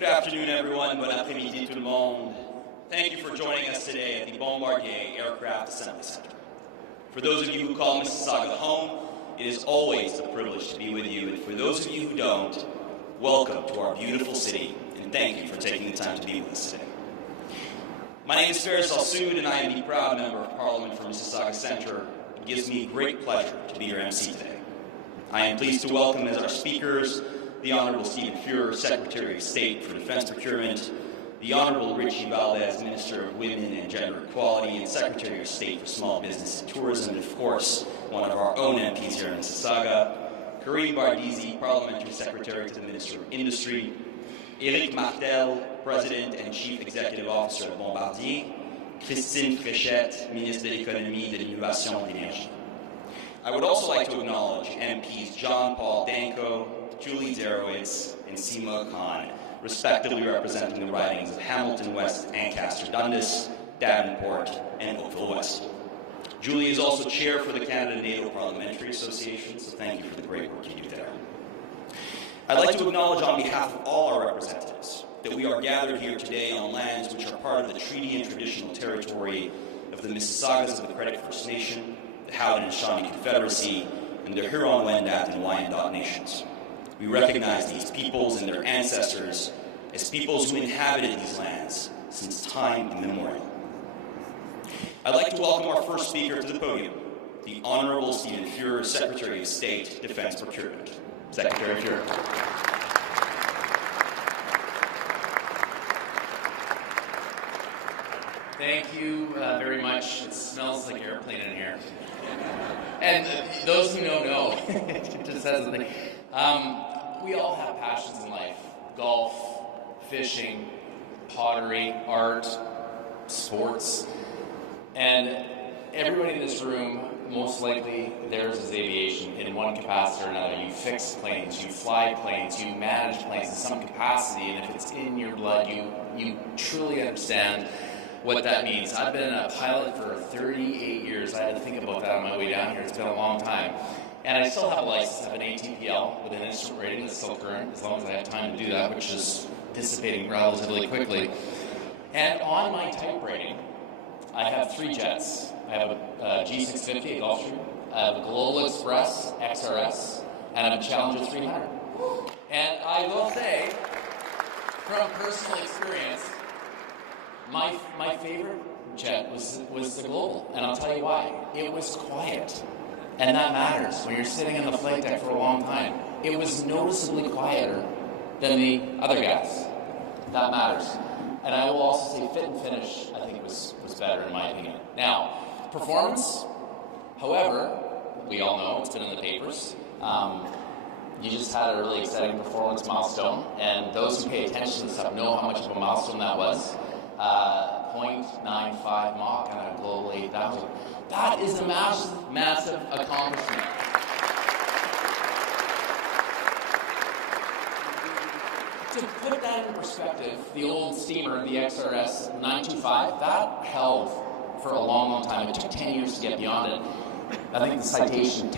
Good afternoon, everyone. Bon après-midi, tout le monde. Thank you for joining us today at the Bombardier Aircraft Assembly Center. For those of you who call Mississauga home, it is always a privilege to be with you. And for those of you who don't, welcome to our beautiful city, and thank you for taking the time to be with us today. My name is Faris Al-Sood, and I am the proud member of Parliament for Mississauga Centre. It gives me great pleasure to be your MC today. I am pleased to welcome as our speakers the Honourable Stephen Fuhr, Secretary of State for Defence Procurement, the Honourable Rechie, Valdez, Minister of Women and Gender Equality, and Secretary of State for Small Business and Tourism, and of course, one of our own MPs here in Mississauga, Karim Bardizi, Parliamentary Secretary to the Minister of Industry, Éric Martel, President and Chief Executive Officer of Bombardier, Christine Fréchette, Ministre de l'Économie, de l'Innovation et de l'Énergie. I would also like to acknowledge MPs John Paul Danko, Julie Zarowitz, and Seema Khan, respectively representing the ridings of Hamilton West, Ancaster Dundas, Davenport, and Oakville West. Julie is also chair for the Canada-NATO Parliamentary Association, so thank you for the great work you do there. I'd like to acknowledge on behalf of all our representatives that we are gathered here today on lands which are part of the treaty and traditional territory of the Mississaugas of the Credit First Nation, the Haudenosaunee Confederacy, and the Huron-Wendat and Wyandot nations. We recognize these peoples and their ancestors as peoples who inhabited these lands since time immemorial. I'd like to welcome our first speaker to the podium, the Honourable Stephen Fuhr, Secretary of State, Defence Procurement. Secretary Fuhr. Thank you very much. It smells like airplane in here. And those who know, it just says something. We all have passions in life. Golf, fishing, pottery, art, sports. And everybody in this room, most likely theirs is aviation in one capacity or another. You fix planes, you fly planes, you manage planes in some capacity, and if it's in your blood, you truly understand what that means. I've been a pilot for 38 years. I had to think about that on my way down here. It's been a long time. And I still have a license. I have an ATPL with an instrument rating that's still current, as long as I have time to do that, which is dissipating relatively quickly. And on my type rating, I have 3 jets. I have a G650, a Gulfstream, I have a Global Express XRS, and I have a Challenger 300. And I will say, from personal experience, my favorite jet was the Global, and I'll tell you why. It was quiet, and that matters when you're sitting on the flight deck for a long time. It was noticeably quieter than the other guys. That matters. And I will also say fit and finish, I think was better in my opinion. Now, performance, however, we all know, it's been in the papers, you just had a really exciting performance milestone, and those who pay attention to this stuff know how much of a milestone that was. 0.95 Mach on a Global 8000. That is a massive accomplishment. To put that in perspective, the old steamer, the XRS 925, that held for a long time. It took 10 years to get beyond it. I think the Citation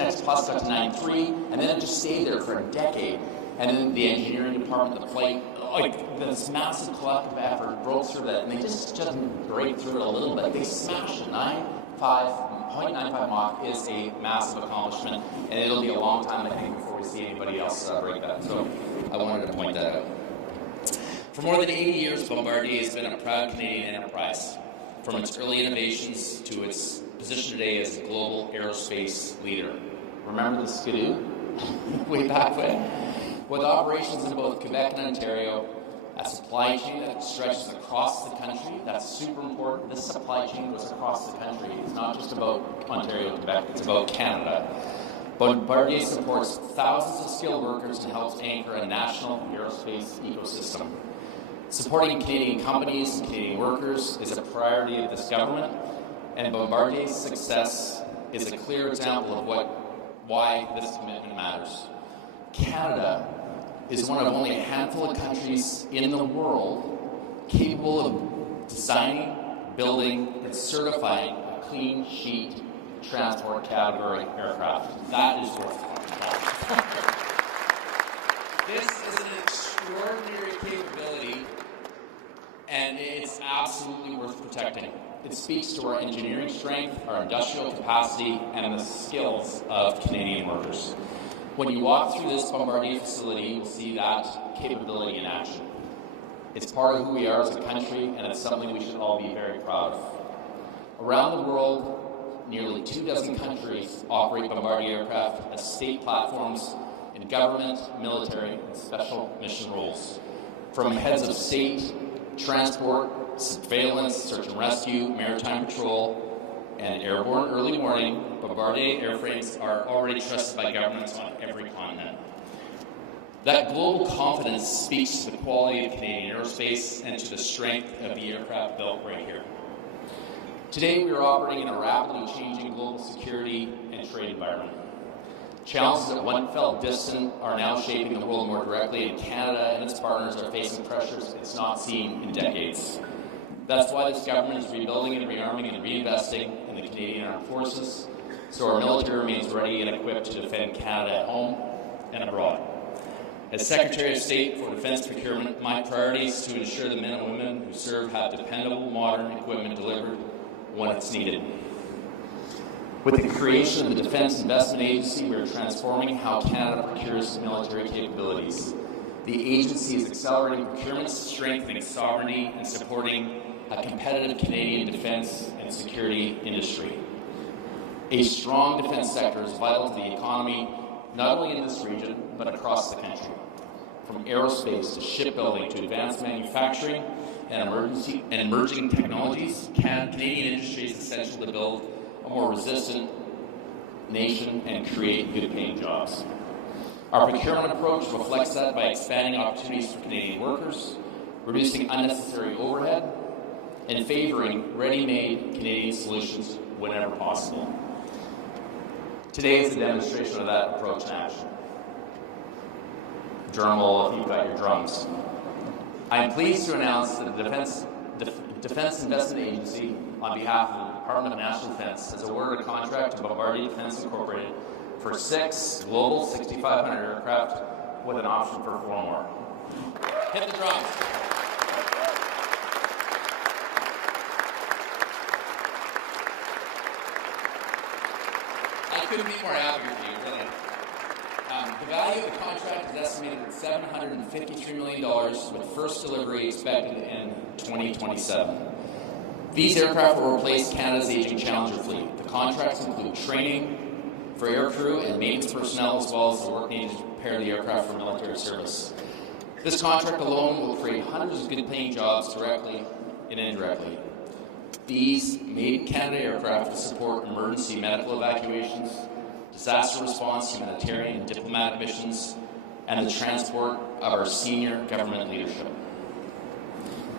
X Plus got to 93, and then it just stayed there for a decade. And then the engineering department, the flight, like this massive collective effort broke through that, and they just didn't break through it a little bit. They smashed it. 0.95 Mach is a massive accomplishment, and it'll be a long time, I think, before we see anybody else break that. So I wanted to point that out. For more than 80 years, Bombardier has been a proud Canadian enterprise, from its early innovations to its position today as a global aerospace leader. Remember the Skidoo? Way back when? With operations in both Quebec and Ontario, a supply chain that stretches across the country. That's super important. This supply chain goes across the country. It's not just about Ontario and Quebec, it's about Canada. Bombardier supports thousands of skilled workers and helps anchor a national aerospace ecosystem. Supporting Canadian companies and Canadian workers is a priority of this government, and Bombardier's success is a clear example of why this commitment matters. Canada is one of only a handful of countries in the world capable of designing, building, and certifying a clean sheet transport category aircraft. That is worth it. This is an extraordinary It speaks to our engineering strength, our industrial capacity, and the skills of Canadian workers. When you walk through this Bombardier facility, you'll see that capability in action. It's part of who we are as a country, and it's something we should all be very proud of. Around the world, nearly 24 countries operate Bombardier aircraft as state platforms in government, military, and special mission roles. From heads of state, transport, surveillance, search and rescue, maritime patrol, and airborne early warning, Bombardier airframes are already trusted by governments on every continent. That global confidence speaks to the quality of Canadian aerospace and to the strength of the aircraft built right here. Today, we are operating in a rapidly changing global security and trade environment. Challenges that once felt distant are now shaping the world more directly, and Canada and its partners are facing pressures it's not seen in decades. That's why this government is rebuilding and rearming and reinvesting in the Canadian Armed Forces, so our military remains ready and equipped to defend Canada at home and abroad. As Secretary of State for Defence Procurement, my priority is to ensure the men and women who serve have dependable, modern equipment delivered when it's needed. With the creation of the Defence Investment Agency, we are transforming how Canada procures military capabilities. The agency is accelerating procurements, strengthening sovereignty, and supporting a competitive Canadian defence and security industry. A strong defence sector is vital to the economy, not only in this region, but across the country. From aerospace to shipbuilding to advanced manufacturing and emerging technologies, Canadian industry is essential to build a more resistant nation and create good-paying jobs. Our procurement approach reflects that by expanding opportunities for Canadian workers, reducing unnecessary overhead, and favoring ready-made Canadian solutions whenever possible. Today is a demonstration of that approach in action. Drum roll if you've got your drums. I am pleased to announce that the Defence Investment Agency, on behalf of the Department of National Defence, has awarded a contract to Bombardier Defence Incorporated for 6 Global 6500 aircraft with an option for 4 more. Hit the drums. I couldn't be more happy with you, really. The value of the contract is estimated at $753 million, with first delivery expected in 2027. These aircraft will replace Canada's aging Challenger fleet. The contracts include training for aircrew and maintenance personnel, as well as the work needed to prepare the aircraft for military service. This contract alone will create hundreds of good-paying jobs directly and indirectly. These made-in-Canada aircraft will support emergency medical evacuations, disaster response, humanitarian and diplomatic missions, and the transport of our senior government leadership.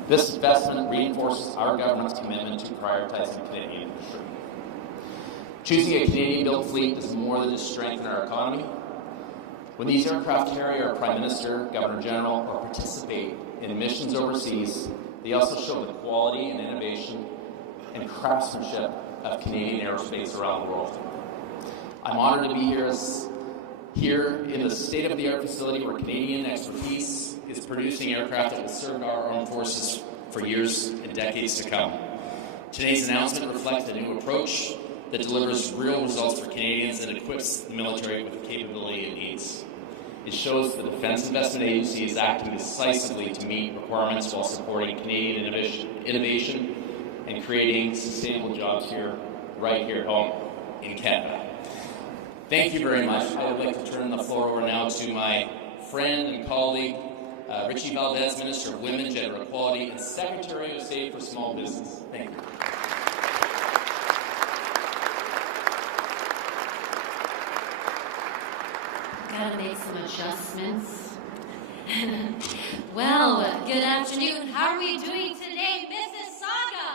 This investment reinforces our government's commitment to prioritizing Canadian industry. Choosing a Canadian-built fleet does more than just strengthen our economy. When these aircraft carry our Prime Minister, Governor General, or participate in missions overseas, they also show the quality and innovation and craftsmanship of Canadian aerospace around the world. I'm honored to be here in the state-of-the-art facility where Canadian expertise is producing aircraft that will serve our armed forces for years and decades to come. Today's announcement reflects a new approach that delivers real results for Canadians and equips the military with the capability it needs. It shows the Defence Investment Agency is acting decisively to meet requirements while supporting Canadian innovation and creating sustainable jobs right here at home in Canada. Thank you very much. I would like to turn the floor over now to my friend and colleague, Rechie Valdez, Minister of Women, Gender Equality, and Secretary of State for Small Business. Thank you. Gotta make some adjustments. Well, good afternoon. How are we doing today, Mississauga?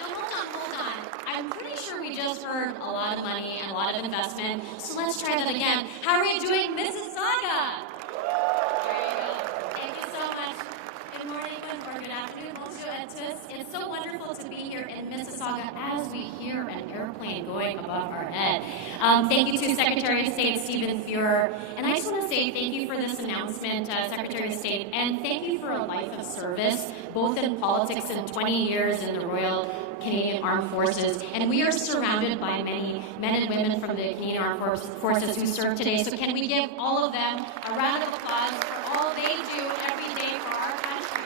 No, hold on. I'm pretty sure we just heard a lot of money and a lot of investment, so let's try that again. How are we doing, Mississauga? There you go. Thank you so much. Good morning, good afternoon. Bonjour à tous. It's so wonderful to be here in Mississauga as we hear an airplane going above our head. Thank you to Secretary of State Stephen Fuhr. And I just want to say thank you for this announcement, Secretary of State, and thank you for a life of service, both in politics and 20 years in the Royal Canadian Armed Forces. And we are surrounded by many men and women from the Canadian Armed Forces who serve today. So can we give all of them a round of applause for all they do every day for our country?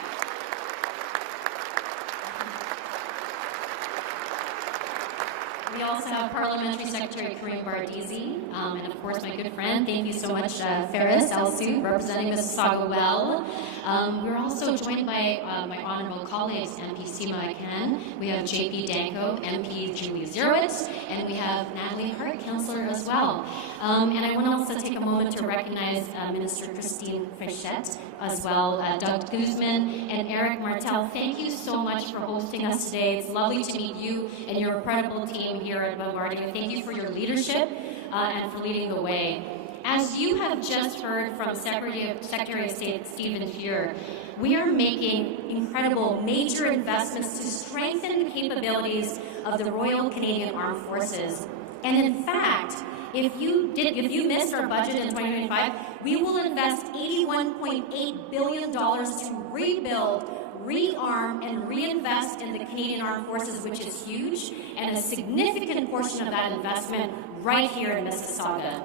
We also have Parliamentary Secretary Karim Bardizi, and of course my good friend, thank you so much, Ferris Elsu, representing Mississauga well. We're also joined by my honorable colleagues, MP Seema Akan, we have JP Danko, MP Julie Zerowitz, and we have Natalie Hart, Councillor as well. And I want to also take a moment to recognize Minister Christine Frechette as well, Doug Guzman and Eric Martel. Thank you so much for hosting us today. It's lovely to meet you and your incredible team here at Bombardier. Thank you for your leadership and for leading the way. As you have just heard from Secretary of State Stephen Fuhr, we are making incredible major investments to strengthen the capabilities of the Royal Canadian Armed Forces. And in fact, if you missed our budget in 2025, we will invest $81.8 billion to rebuild, rearm, and reinvest in the Canadian Armed Forces, which is huge, and a significant portion of that investment right here in Mississauga.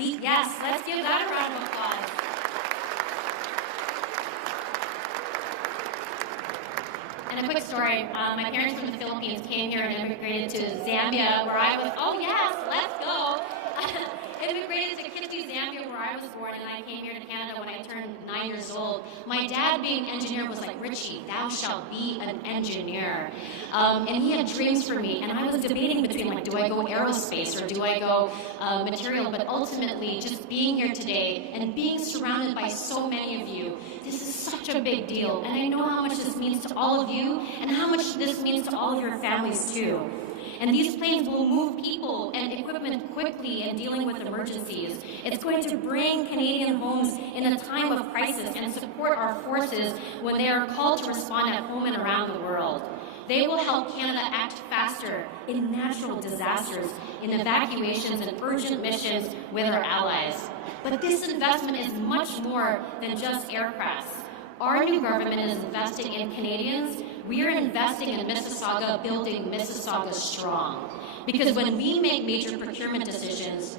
Yes, let's give that a round of applause. And a quick story, my parents from the Philippines came here and immigrated to Zambia, where I was, oh yes, let's go. Immigrated to Kittu, Zambia, where I was born, and I came here to Canada when I turned 9 years old. My dad, being an engineer, was like, Rechie, thou shalt be an engineer. And he had dreams for me, and I was debating between, like, do I go aerospace or do I go material? But ultimately, just being here today and being surrounded by so many of you, this is such a big deal. And I know how much this means to all of you and how much this means to all of your families, too. And these planes will move people and equipment quickly in dealing with emergencies. It's going to bring Canadian homes in a time of crisis and support our forces when they are called to respond at home and around the world. They will help Canada act faster in natural disasters, in evacuations and urgent missions with our allies. But this investment is much more than just aircrafts. Our new government is investing in Canadians. We are investing in Mississauga, building Mississauga strong. Because when we make major procurement decisions,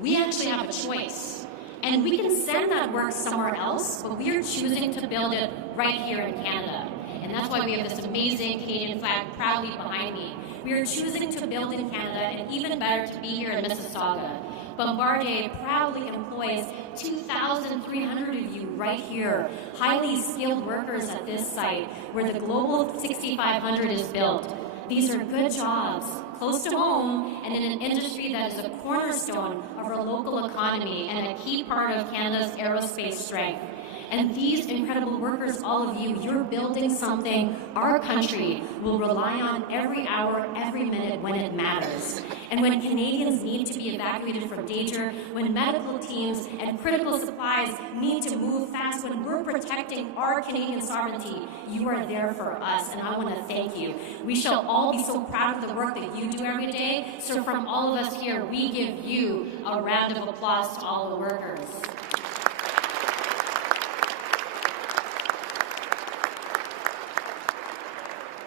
we actually have a choice. And we can send that work somewhere else, but we are choosing to build it right here in Canada. And that's why we have this amazing Canadian flag proudly behind me. We are choosing to build in Canada, and even better to be here in Mississauga. Bombardier proudly employs 2,300 of you right here, highly skilled workers at this site where the Global 6500 is built. These are good jobs, close to home, and in an industry that is a cornerstone of our local economy and a key part of Canada's aerospace strength. And these incredible workers, all of you, you're building something our country will rely on every hour, every minute when it matters. And when Canadians need to be evacuated from danger, when medical teams and critical supplies need to move fast, when we're protecting our Canadian sovereignty, you are there for us, and I want to thank you. We shall all be so proud of the work that you do every day, so from all of us here, we give you a round of applause to all the workers.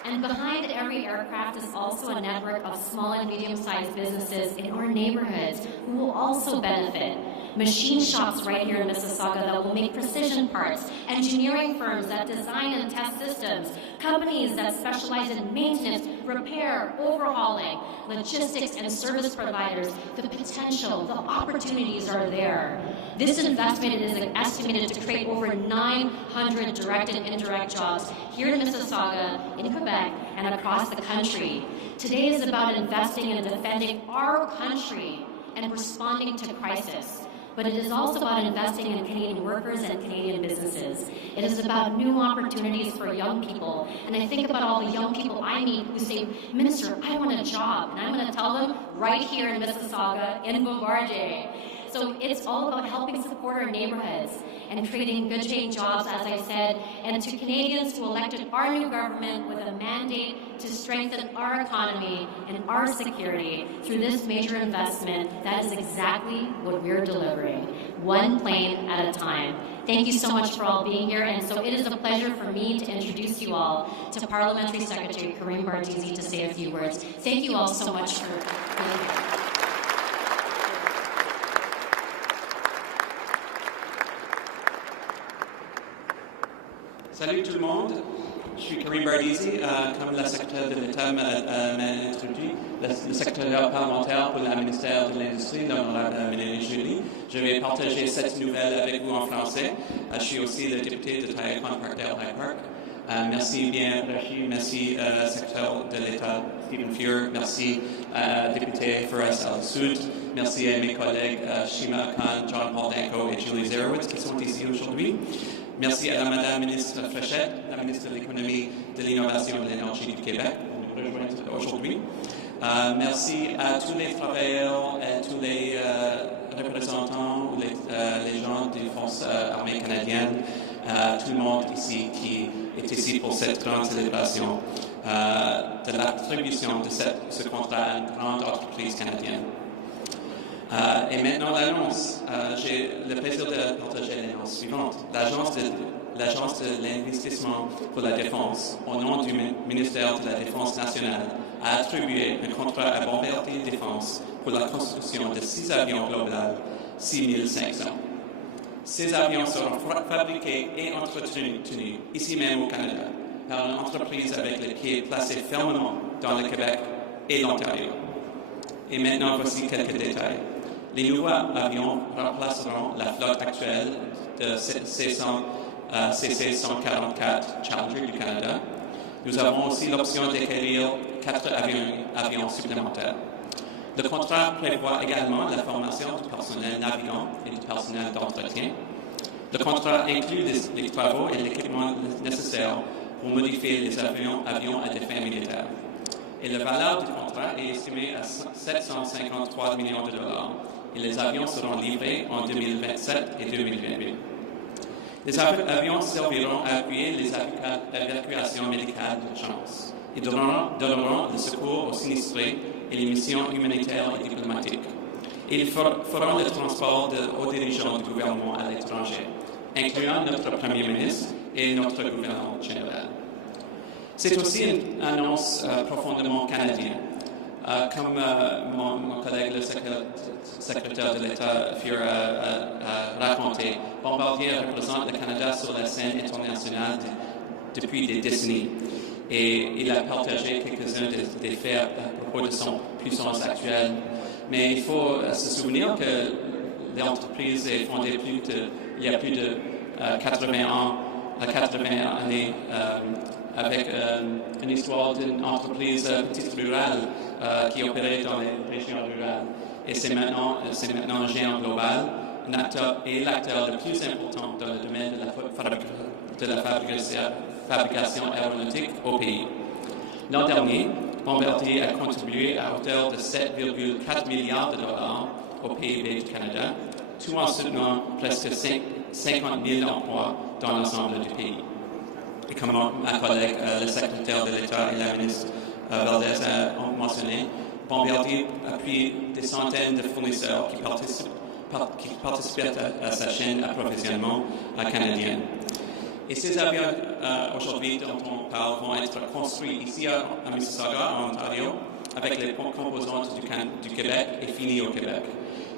And behind every aircraft is also a network of small and medium-sized businesses in our neighborhoods who will also benefit. Machine shops right here in Mississauga that will make precision parts, engineering firms that design and test systems, companies that specialize in maintenance, repair, overhauling, logistics, and service providers. The potential, the opportunities are there. This investment is estimated to create over 900 direct and indirect jobs here in Mississauga, in Quebec, and across the country. Today is about investing in defending our country and responding to crisis. But it is also about investing in Canadian workers and Canadian businesses. It is about new opportunities for young people. And I think about all the young people I meet who say, Minister, I want a job. And I'm going to tell them right here in Mississauga, in Bombardier. So it's all about helping support our neighborhoods and creating good paying jobs, as I said, and to Canadians who elected our new government with a mandate to strengthen our economy and our security through this major investment, that is exactly what we're delivering, one plane at a time. Thank you so much for all being here, and so it is a pleasure for me to introduce you all to Parliamentary Secretary Karim Bardizi to say a few words. Thank you all so much for being here. Salut tout le monde, je suis Karim Bardizi, comme la secrétaire de l'État m'a introduit, le secrétaire parlementaire pour le ministère de l'Industrie, l'honorable Rechie. Je vais partager cette nouvelle avec vous en français. Je suis aussi le député de Taïwan Parkdale High Park. Merci bien Rechie, merci secrétaire de l'État Stephen Fuhr, merci député Forest Al Sud, merci à mes collègues Shima Khan, John Paul Danko et Julie Zerowitz qui sont ici aujourd'hui. Merci à la Madame ministre Fréchette, la ministre de l'Économie, de l'Innovation et de l'Énergie du Québec, pour nous rejoindre aujourd'hui. Merci à tous les travailleurs et tous les représentants ou les gens des forces armées canadiennes, tout le monde ici qui est ici pour cette grande célébration de l'attribution de ce contrat à une grande entreprise canadienne. Et maintenant l'annonce. J'ai le plaisir de partager l'annonce suivante. L'Agence de l'investissement pour la défense, au nom du ministère de la Défense nationale, a attribué un contrat à Bombardier Défense pour la construction de 6 avions global 6500. Ces avions seront fabriqués et entretenus ici même au Canada par une entreprise avec les pieds placés fermement dans le Québec et l'Ontario. Et maintenant, voici quelques détails. Les nouveaux avions remplaceront la flotte actuelle de CC-144 Challenger du Canada. Nous avons aussi l'option d'acquérir 4 avions supplémentaires. Le contrat prévoit également la formation du personnel navigant et du personnel d'entretien. Le contrat inclut les travaux et l'équipement nécessaires pour modifier les avions à des fins militaires. Et la valeur du contrat est estimée à 753 millions de dollars. Et les avions seront livrés en 2027 et 2028. Les avions serviront à appuyer les évacuations médicales d'urgence et donneront le secours aux sinistrés et les missions humanitaires et diplomatiques. Et ils feront le transport de hauts dirigeants du gouvernement à l'étranger, incluant notre Premier ministre et notre gouverneur général. C'est aussi une annonce profondément canadienne. Comme mon collègue, le secrétaire de l'État Fuhr a raconté, Bombardier représente le Canada sur la scène internationale depuis des décennies. Et il a partagé quelques-uns des faits à propos de son puissance actuelle. Mais il faut se souvenir que l'entreprise est fondée il y a plus de 80 années avec une histoire d'une entreprise petite rurale qui opérait dans les régions rurales. Et c'est maintenant un géant global, l'acteur le plus important dans le domaine de la fabrication aéronautique au pays. L'an dernier, Bombardier a contribué à hauteur de 7,4 milliards de dollars au PIB du Canada, tout en soutenant presque 50 000 emplois dans l'ensemble du pays. Et comme ma collègue, le secrétaire de l'État et la ministre Valdez ont mentionné, Bombardier appuie des centaines de fournisseurs qui participent à sa chaîne d'approvisionnement canadienne. Et ces avions, aujourd'hui, dont on parle, vont être construits ici à Mississauga, en Ontario, avec les composantes du Québec et finis au Québec.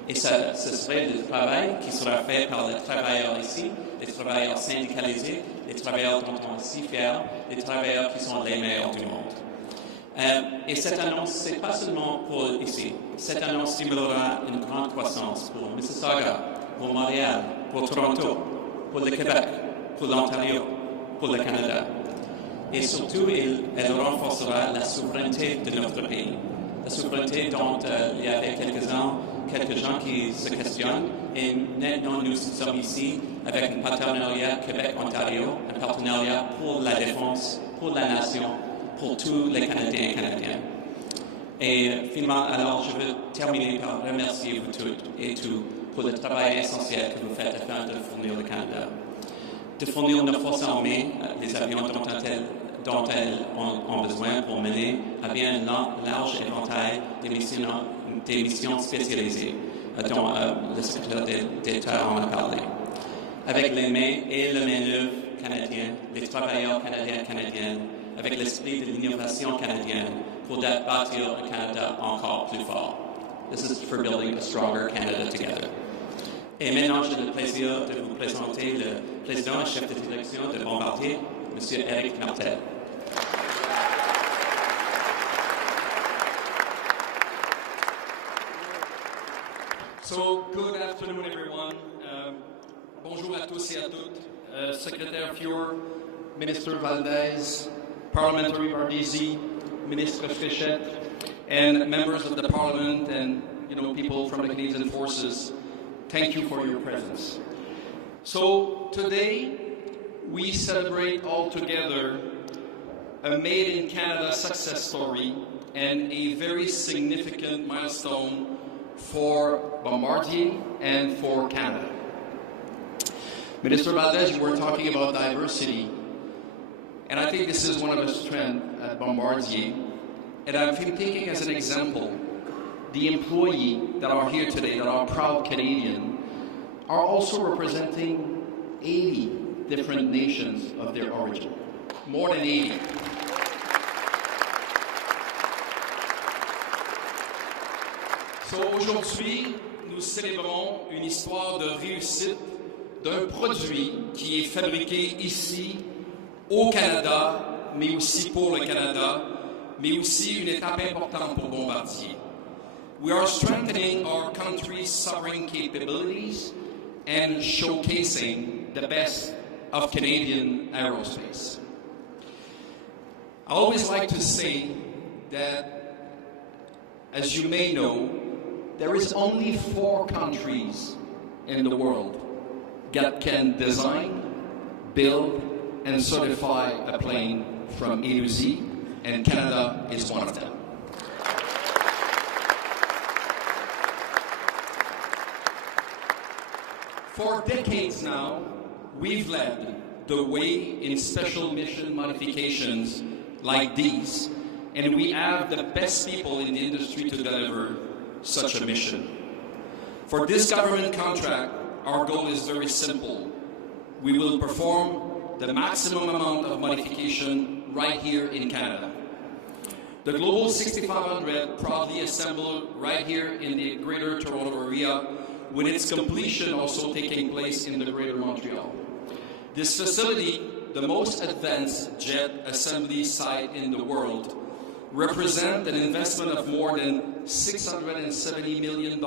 Et ce serait le travail qui sera fait par les travailleurs ici, les travailleurs syndicalisés, les travailleurs dont on est si fiers, les travailleurs qui sont les meilleurs du monde. Et cette annonce, ce n'est pas seulement pour ici. Cette annonce stimulera une grande croissance pour Mississauga, pour Montréal, pour Toronto, pour le Québec, pour l'Ontario, pour le Canada. Et surtout, elle renforcera la souveraineté de notre pays. La souveraineté dont il y avait quelques gens qui se questionnent. Et maintenant, nous sommes ici avec un partenariat Québec-Ontario, un partenariat pour la défense, pour la nation, pour tous les Canadiens et Canadiennes. Et finalement, alors je veux terminer par remercier vous toutes et tous pour le travail essentiel que vous faites afin de fournir le Canada. De fournir nos forces armées les avions dont elles ont besoin pour mener à bien un large éventail des missions spécialisées, dont le secrétaire d'État en a parlé. Avec les mains et la main-d'œuvre canadienne, les travailleurs canadiens, avec l'esprit de l'innovation canadienne pour bâtir un Canada encore plus fort. This is for building a stronger Canada together. Et maintenant, j'ai le plaisir de vous présenter le président et chef de direction de Bombardier, M. Éric Martel. So, good afternoon, everyone. Bonjour à tous et à toutes. Secrétaire Fuhr, Minister Valdez, Parliamentary Bombardier, Minister Rechie, and members of the Parliament and people from the Canadian Forces. Thank you for your presence. So today we celebrate all together a Made in Canada success story and a very significant milestone for Bombardier and for Canada. Minister Valdez, you were talking about diversity, and I think this is one of the strengths at Bombardier. And I've been taking as an example the employees that are here today, that are proud Canadian, are also representing 80 different nations of their origin. More than 80. So aujourd'hui, nous célébrons une histoire de réussite d'un produit qui est fabriqué ici, au Canada, mais aussi pour le Canada, mais aussi une étape importante pour Bombardier. We are strengthening our country's sovereign capabilities and showcasing the best of Canadian aerospace. I always like to say that, as you may know, there is only 4 countries in the world that can design, build, and certify a plane from A to Z, and Canada is one of them. For decades now, we've led the way in special mission modifications like these, and we have the best people in the industry to deliver such a mission. For this government contract, our goal is very simple. We will perform the maximum amount of modification right here in Canada. The Global 6500 proudly assembled right here in the Greater Toronto area, with its completion also taking place in the Greater Montreal. This facility, the most advanced jet assembly site in the world, represents an investment of more than $670 million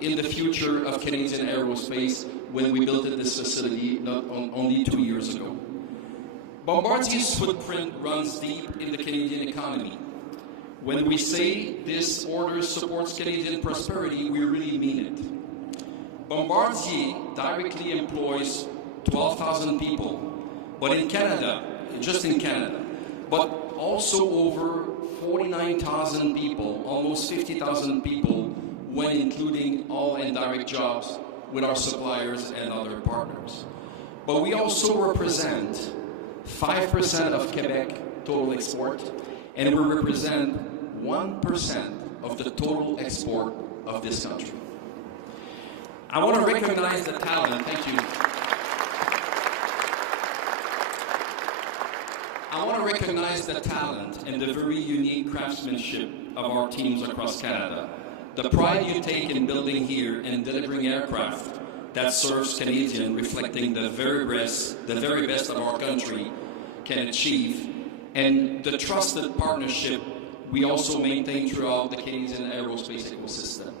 in the future of Canadian aerospace when we built this facility only 2 years ago. Bombardier's footprint runs deep in the Canadian economy. When we say this order supports Canadian prosperity, we really mean it. Bombardier directly employs 12,000 people, but in Canada, just in Canada, but also over 49,000 people, almost 50,000 people, when including all indirect jobs with our suppliers and other partners. But we also represent 5% of Quebec total export, and we represent 1% of the total export of this country. I want to recognize the talent, thank you. I want to recognize the talent and the very unique craftsmanship of our teams across Canada. The pride you take in building here and delivering aircraft that serves Canadians, reflecting the very best of our country can achieve, and the trusted partnership we also maintain throughout the Canadian aerospace ecosystem.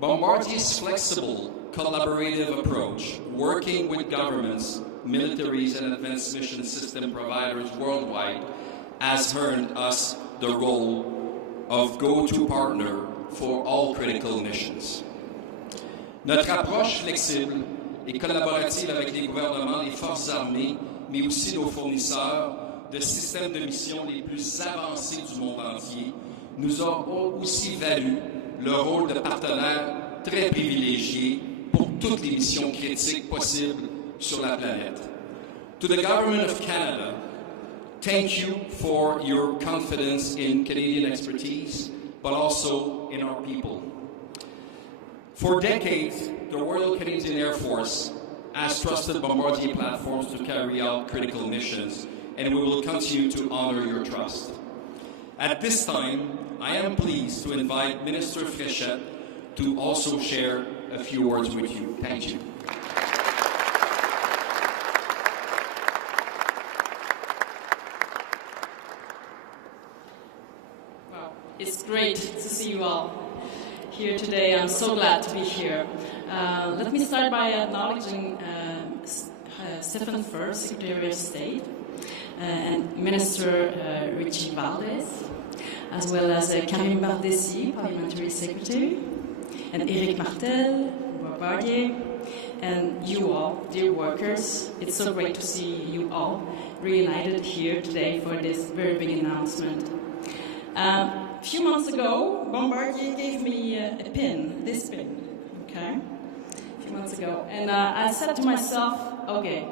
Bombardier's flexible, collaborative approach, working with governments, militaries, and advanced mission system providers worldwide, has earned us the role of go-to partner for all critical missions. Notre approche flexible et collaborative avec les gouvernements, les forces armées, mais aussi nos fournisseurs de systèmes de mission les plus avancés du monde entier, nous auront aussi valu le rôle de partenaire très privilégié pour toutes les missions critiques possibles sur la planète. To the Government of Canada, thank you for your confidence in Canadian expertise, but also in our people. For decades, the Royal Canadian Air Force has trusted Bombardier platforms to carry out critical missions, and we will continue to honor your trust. At this time, I am pleased to invite Minister Rechie to also share a few words with you. Thank you. Wow, it's great to see you all here today. I'm so glad to be here. Let me start by acknowledging Stephen Fuhr, Secretary of State, and Minister Rechie Valdez, as well as Camille Bardesi, Parliamentary Secretary, and Eric Martel, Bombardier, and you all, dear workers. It's so great to see you all reunited here today for this very big announcement. A few months ago, Bombardier gave me a pin, this pin, okay? A few months ago. And I said to myself, okay,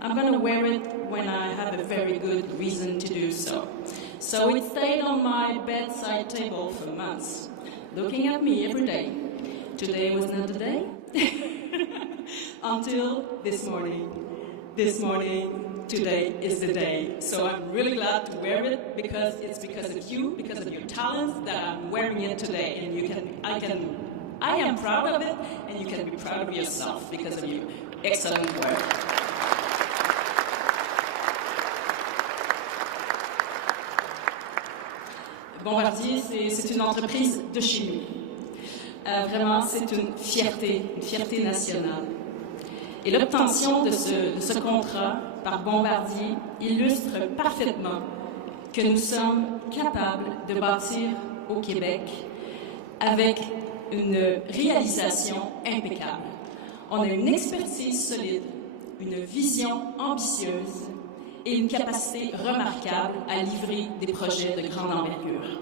I'm going to wear it when I have a very good reason to do so. So it stayed on my bedside table for months, looking at me every day. Today was not the day, until this morning. This morning, today is the day. So I'm really glad to wear it because it's because of you, because of your talents that I'm wearing it today. And I am proud of it, and you can be proud of yourself because of your excellent work. Bombardier, c'est une entreprise de chez nous. Vraiment, c'est une fierté nationale. Et l'obtention de ce contrat par Bombardier illustre parfaitement que nous sommes capables de bâtir au Québec avec une réalisation impeccable. On a une expertise solide, une vision ambitieuse et une capacité remarquable à livrer des projets de grande envergure.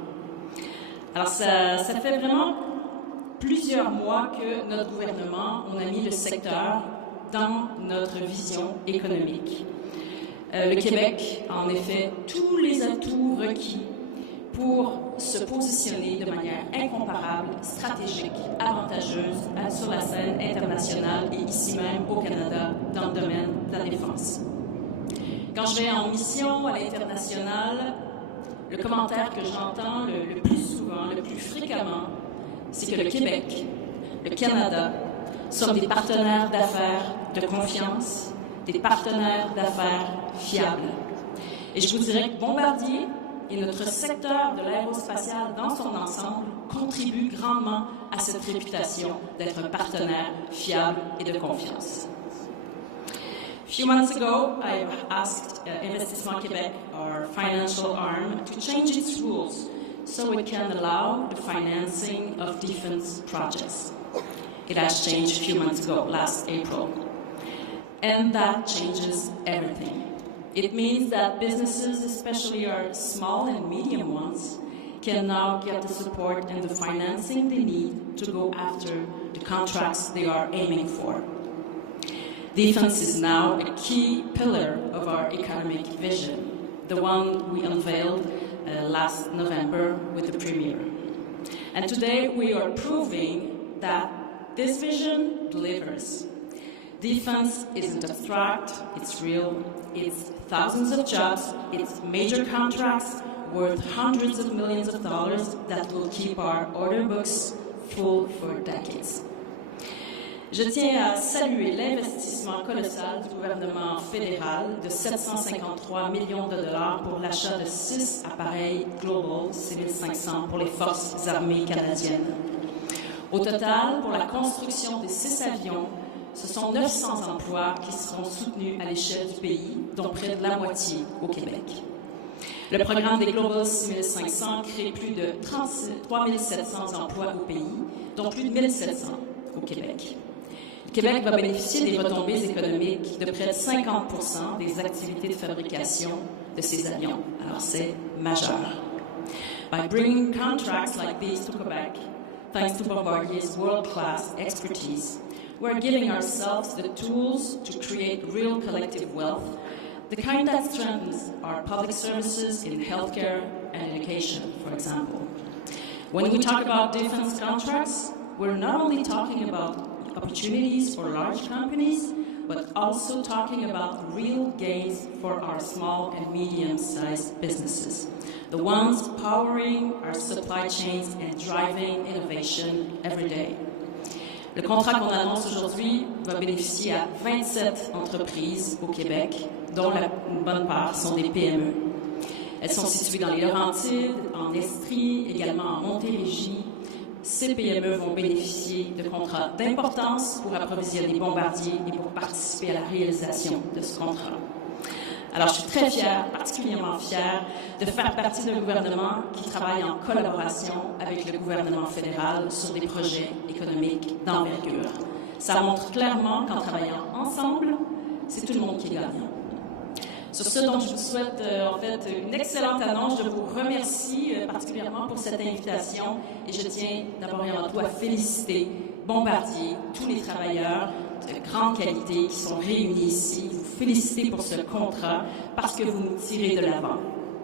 Alors ça fait vraiment plusieurs mois que notre gouvernement, on a mis le secteur dans notre vision économique. Le Québec a en effet tous les atouts requis pour se positionner de manière incomparable, stratégique, avantageuse sur la scène internationale et ici même au Canada dans le domaine de la défense. Quand je vais en mission à l'international, le commentaire que j'entends le plus souvent, le plus fréquemment, c'est que le Québec, le Canada, sont des partenaires d'affaires de confiance, des partenaires d'affaires fiables. Et je vous dirais que Bombardier et notre secteur de l'aérospatial dans son ensemble contribuent grandement à cette réputation d'être un partenaire fiable et de confiance. A few months ago, I asked Investissement Québec, our financial arm, to change its rules so it can allow the financing of defense projects. It has changed a few months ago, last April. And that changes everything. It means that businesses, especially our small and medium ones, can now get the support and the financing they need to go after the contracts they are aiming for. Defense is now a key pillar of our economic vision, the one we unveiled last November with the Premier. And today we are proving that this vision delivers. Defense isn't abstract, it's real, it's thousands of jobs, it's major contracts worth hundreds of millions of dollars that will keep our order books full for decades. Je tiens à saluer l'investissement colossal du gouvernement fédéral de 753 millions de dollars pour l'achat de 6 appareils Global 6500 pour les forces armées canadiennes. Au total, pour la construction des 6 avions, ce sont 900 emplois qui seront soutenus à l'échelle du pays, dont près de la moitié au Québec. Le programme des Global 6500 crée plus de 33 700 emplois au pays, dont plus de 1 700 au Québec. Le Québec va bénéficier des retombées économiques de près de 50% des activités de fabrication de ces avions. Alors, c'est majeur. By bringing contracts like these to Quebec, thanks to Bombardier's world-class expertise, we're giving ourselves the tools to create real collective wealth, the kind that strengthens our public services in healthcare and education, for example. When we talk about defense contracts, we're not only talking about opportunities for large companies, but also talking about real gains for our small and medium-sized businesses, the ones powering our supply chains and driving innovation every day. Le contrat qu'on annonce aujourd'hui va bénéficier à 27 entreprises au Québec, dont une bonne part sont des PME. Elles sont situées dans les Laurentides, en Estrie, également en Montérégie. Ces PME vont bénéficier de contrats d'importance pour approvisionner Bombardier et pour participer à la réalisation de ce contrat. Alors, je suis très fière, particulièrement fière, de faire partie d'un gouvernement qui travaille en collaboration avec le gouvernement fédéral sur des projets économiques d'envergure. Ça montre clairement qu'en travaillant ensemble, c'est tout le monde qui est gagnant. Sur ce, donc, je vous souhaite en fait une excellente annonce. Je vous remercie particulièrement pour cette invitation et je tiens d'abord et avant tout à féliciter Bombardier, tous les travailleurs de grande qualité qui sont réunis ici. Vous féliciter pour ce contrat parce que vous nous tirez de l'avant.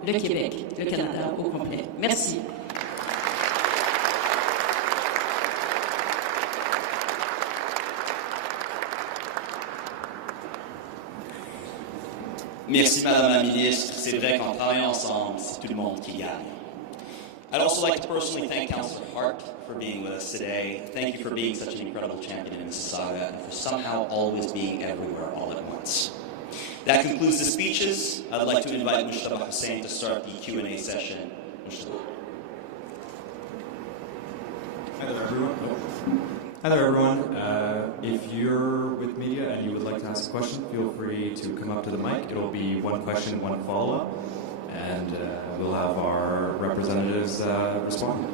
Le Québec, le Canada au complet. Merci. Merci, Madame la Ministre. C'est vrai qu'en travaillant ensemble, c'est tout le monde qui gagne. I'd also like to personally thank Councillor Hart for being with us today. Thank you for being such an incredible champion in Mississauga and for somehow always being everywhere all at once. That concludes the speeches. I'd like to invite Mustafa Hussain to start the Q&A session. Mustafa. Hi there, everyone. Hi there, everyone. If you're with media and you would like to ask a question, feel free to come up to the mic. It'll be one question, one follow-up, and we'll have our representatives respond.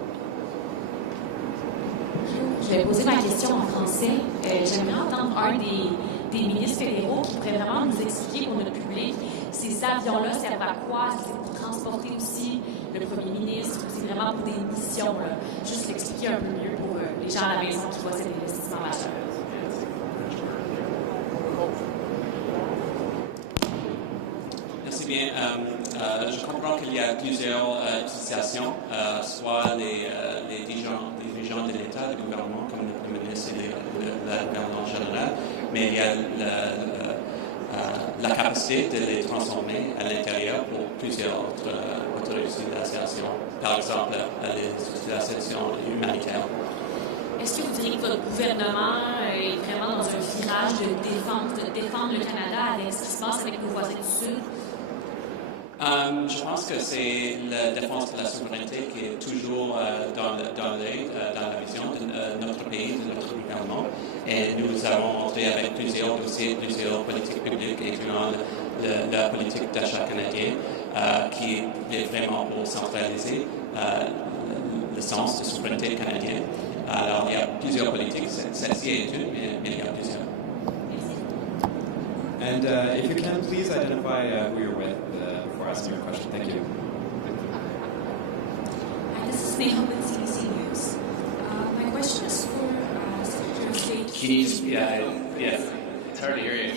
Je vais poser ma question en français. J'aimerais entendre un des ministres fédéraux qui pourrait vraiment nous expliquer pour notre public ces avions-là servent à quoi? Est-ce que c'est pour transporter aussi le premier ministre ou c'est vraiment pour des missions? Là? Juste l'expliquer un peu mieux pour les gens à la maison qui voient cet investissement majeur. Merci bien. Je comprends qu'il y a plusieurs utilisations, soit les dirigeants de l'État, du gouvernement, comme le Premier ministre et le gouvernement général, mais il y a la capacité de les transformer à l'intérieur pour plusieurs autres utilisations, par exemple les utilisations humanitaires. Est-ce que vous diriez que votre gouvernement est vraiment dans un virage de défense, de défendre le Canada avec ce qui se passe avec nos voisins du Sud? Je pense que c'est la défense de la souveraineté qui est toujours dans la vision de notre pays, de notre gouvernement. Et nous avons montré avec plusieurs dossiers, plusieurs politiques publiques, incluant la politique d'achat canadien, qui est vraiment pour centraliser le sens de souveraineté canadienne. Alors, il y a plusieurs politiques, celle-ci est une, mais il y a plusieurs. And if you can, please identify who you're with before asking your question. Thank you. Hi, this is Neha with CBC News. My question is for Secretary of State. Can you just, yeah, it's hard to hear you.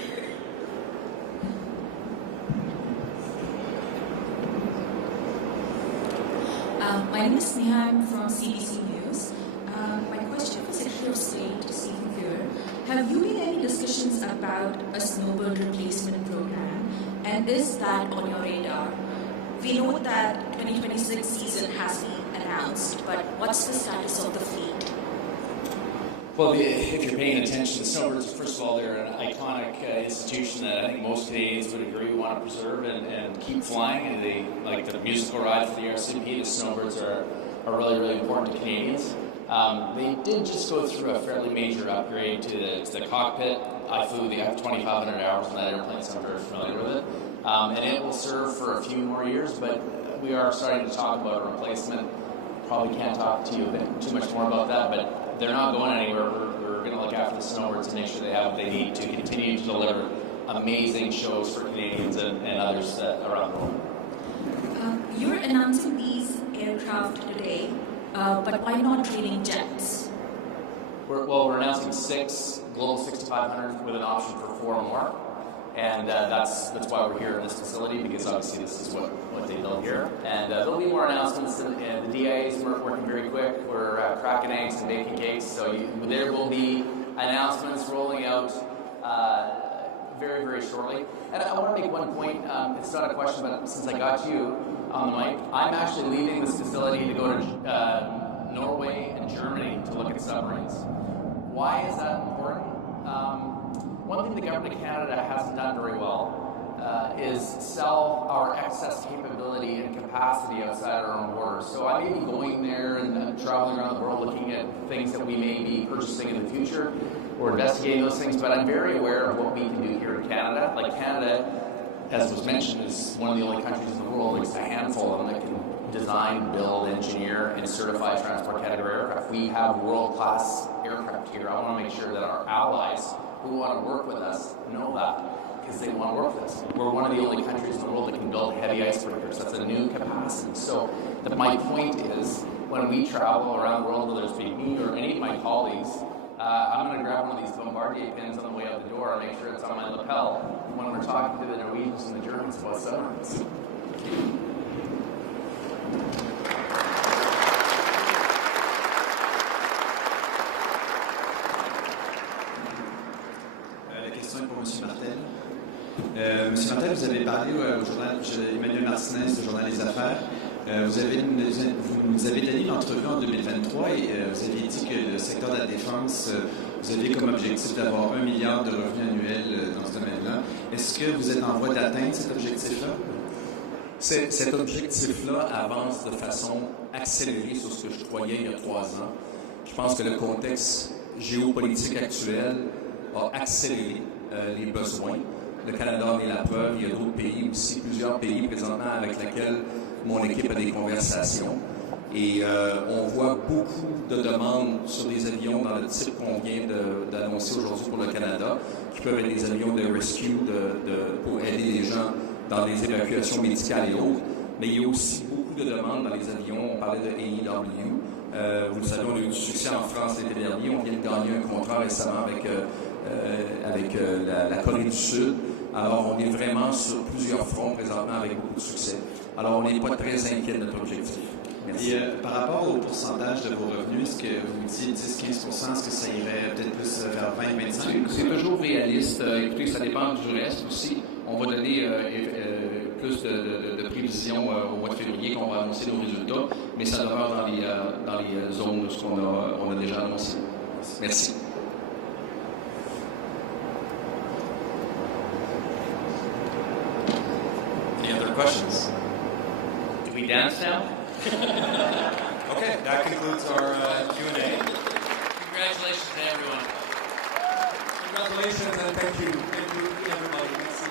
My name is Neha, I'm from CBC News. My question for Secretary of State, Stephen Fuhr, have you been any discussions about a snowbird replacement program, and is that on your radar? We know that 2026 season has been announced, but what's the status of the fleet? Well, if you're paying attention, snowbirds, first of all, they're an iconic institution that I think most Canadians would agree we want to preserve and keep flying. And they, like the musical ride for the RCMP, the snowbirds are really, really important to Canadians. They did just go through a fairly major upgrade to the cockpit. I flew the F-2500 hours on that airplane, so I'm very familiar with it. And it will serve for a few more years, but we are starting to talk about a replacement. Probably can't talk to you a bit too much more about that, but they're not going anywhere. We're going to look after the snowbirds and make sure they have what they need to continue to deliver amazing shows for Canadians and others around the world. You're announcing these aircraft today, but why not trading jets? We're announcing 6 Global 6500s with an option for 4 more. And that's why we're here in this facility, because obviously this is what they build here. And there'll be more announcements, and the DIA is working very quick. We're cracking eggs and baking cakes, so there will be announcements rolling out very, very shortly. And I want to make one point. It's not a question, but since I got you on the mic, I'm actually leaving this facility to go to Norway and Germany to look at submarines. Why is that important? One thing the government of Canada hasn't done very well is sell our excess capability and capacity outside our own borders. So I may be going there and traveling around the world looking at things that we may be purchasing in the future or investigating those things, but I'm very aware of what we can do here in Canada. Like Canada, as was mentioned, is one of the only countries in the world, there's a handful of them that can design, build, engineer, and certify transport category aircraft. We have world-class aircraft here. I want to make sure that our allies who want to work with us know that, because they want to work with us. We're one of the only countries in the world that can build heavy icebreakers. That's a new capacity. So my point is, when we travel around the world, whether it's me or any of my colleagues, I'm going to grab one of these Bombardier pins on the way out the door and make sure it's on my lapel when we're talking to the Norwegians and the Germans about submarines. La question est pour M. Martel. Monsieur Martel, vous avez parlé au journal Emmanuel Martinez, au journal Les Affaires. Vous nous avez donné une entrevue en 2023 et vous aviez dit que le secteur de la défense, vous avez comme objectif d'avoir 1 milliard de revenus annuels dans ce domaine-là. Est-ce que vous êtes en voie d'atteindre cet objectif-là? Cet objectif-là avance de façon accélérée sur ce que je croyais il y a 3 ans. Je pense que le contexte géopolitique actuel a accéléré les besoins. Le Canada en est la preuve. Il y a d'autres pays aussi, plusieurs pays présentement avec lesquels mon équipe a des conversations. Et on voit beaucoup de demandes sur des avions dans le type qu'on vient d'annoncer aujourd'hui pour le Canada, qui peuvent être des avions de rescue pour aider les gens dans les évacuations médicales et autres. Mais il y a aussi beaucoup de demandes dans les avions. On parlait de AEW. Vous le savez, on a eu du succès en France l'été dernier. On vient de gagner un contrat récemment avec la Corée du Sud. Alors, on est vraiment sur plusieurs fronts présentement avec beaucoup de succès. Alors, on n'est pas très inquiet de notre objectif. Merci. Et par rapport au pourcentage de vos revenus, est-ce que vous dites 10-15%, est-ce que ça irait peut-être plus vers 20-25%? C'est toujours réaliste. Écoutez, ça dépend du reste aussi. On va donner plus de prévisions au mois de février quand on va annoncer nos résultats, mais ça demeure dans les zones de ce qu'on a déjà annoncé. Merci. Any other questions? Do we dance now? Okay, that concludes our Q&A. Congratulations to everyone. Congratulations and thank you. Thank you, everybody. Merci.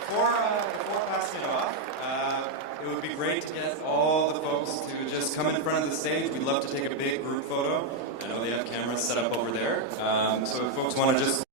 Before passing it off, it would be great to get all the folks to just come in front of the stage. We'd love to take a big group photo. I know they have cameras set up over there. So if folks want to just